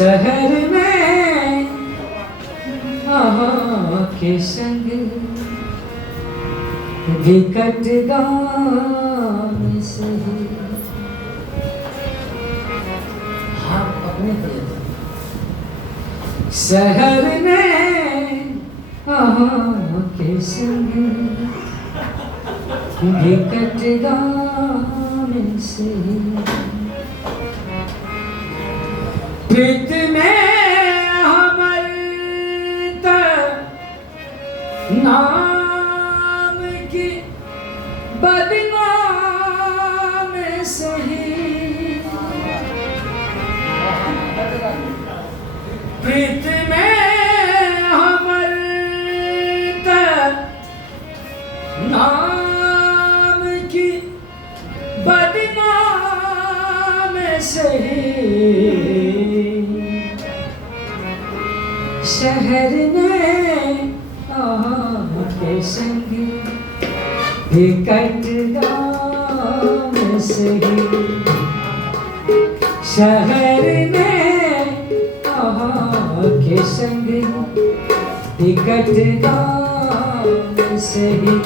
शहर में के संग विकट गाम सही। हाँ अपने शहर में के संग विकट गाम सही। प्रीत में हमर नाम की बदनाम सही। प्रीत में हमर नाम की बदनाम सही। शहर में के संग विकट गाम सही। शहर में के संग विकट गाम सही।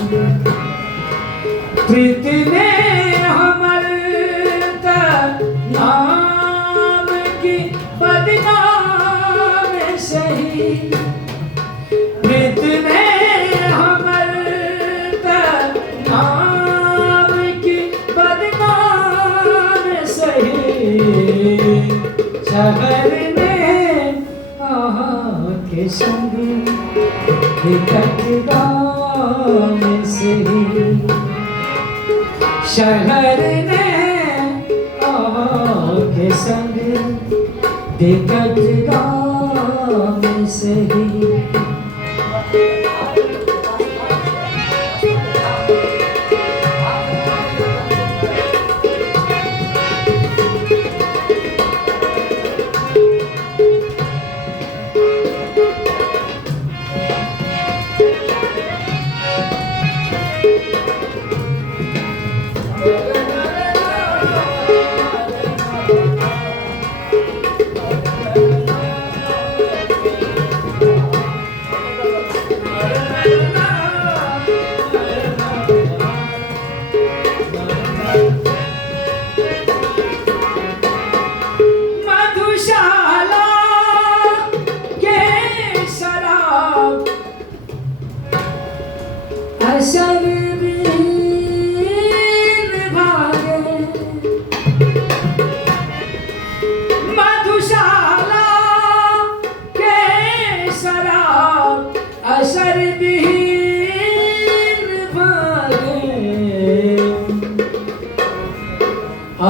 प्रीत में हमर नाम की बदनाम सही। प्रीत में हमर नाम की बदनाम सही। शहर में के संग विकट गाम सही। शहर में के संग विकट गाम सही। मधुशाला के शराब असर बीन भागे।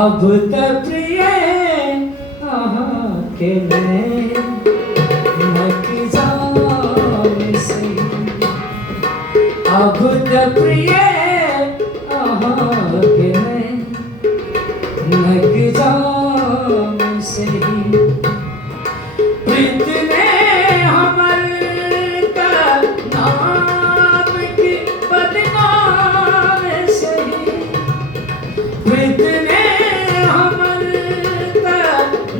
अब त प्रिय के नक जाम सही। अब त प्रिय के नक जाम सही। प्रीत में हमर नाम की बदनाम सही। प्रीत में हमर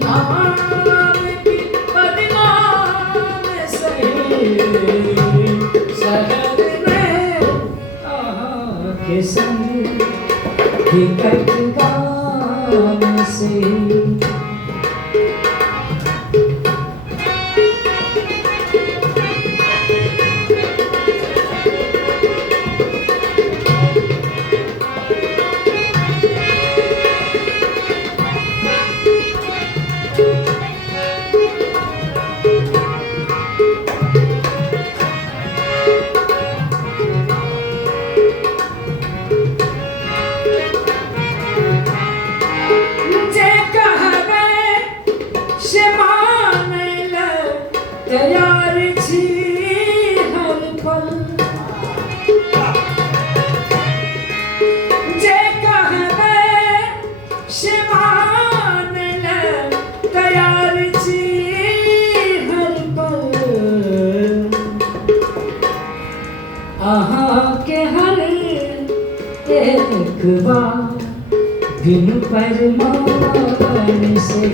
नाम की बदनाम सही। शहर में के संग विकट गाम सही। तैयार छी हर पल। जे कहबे से मान ले तैयार छी हर पल। अहाँ के हर एक बार दिन पर मान से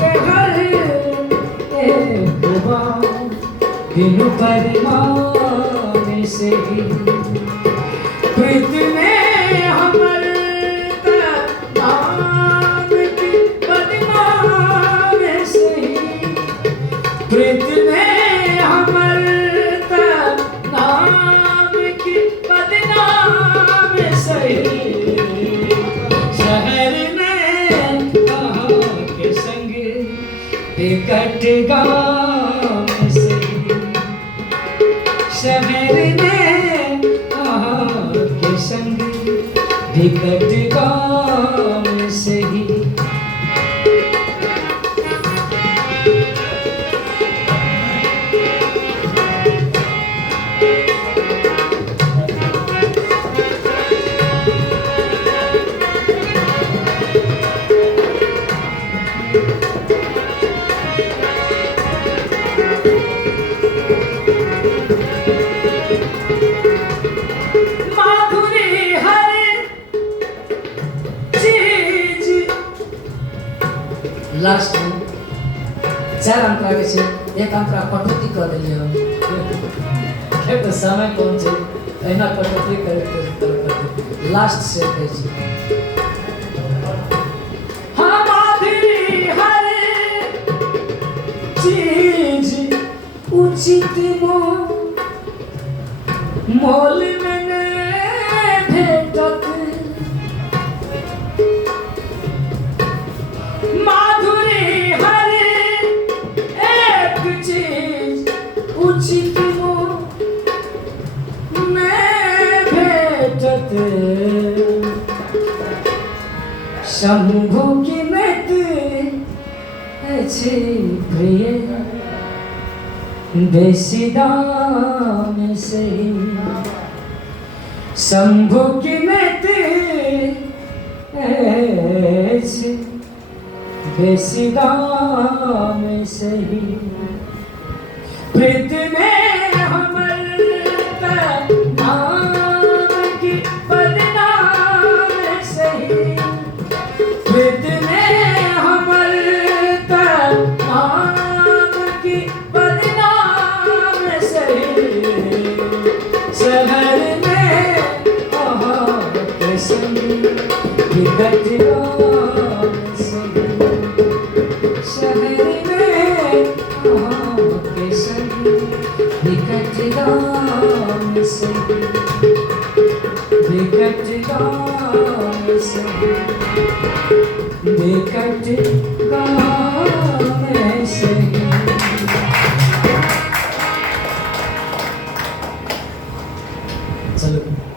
के हर एक बार बिनु परिमाण से ही प्रीत में हमर नाम की बदनाम से ही प्रीत में हमर नाम की बदनाम से ही शहर में के संग टिकट गाम से शहर में के संग टिकट गाम से ही लास्ट में 4 अंतरा के छे 1 अंतरा कटौती कर दिलियो तो समय कौन छे एना कटौती करे लास्ट से कहै छी हम आधुरी हर चीज उचित मोल में भेटत उचित में भेटत शंभु की मत अच्छी प्रिय बेसी दाम से शंभु की मत अच्छी बेसी दाम से प्रीत में हमर नाम की बदनाम से प्रीत में हमर नाम की बदनाम से शहर में के संग टिकट गाम से शहर में के संग टिकट गाम से टिकट गाम से टिकट गाम से चलो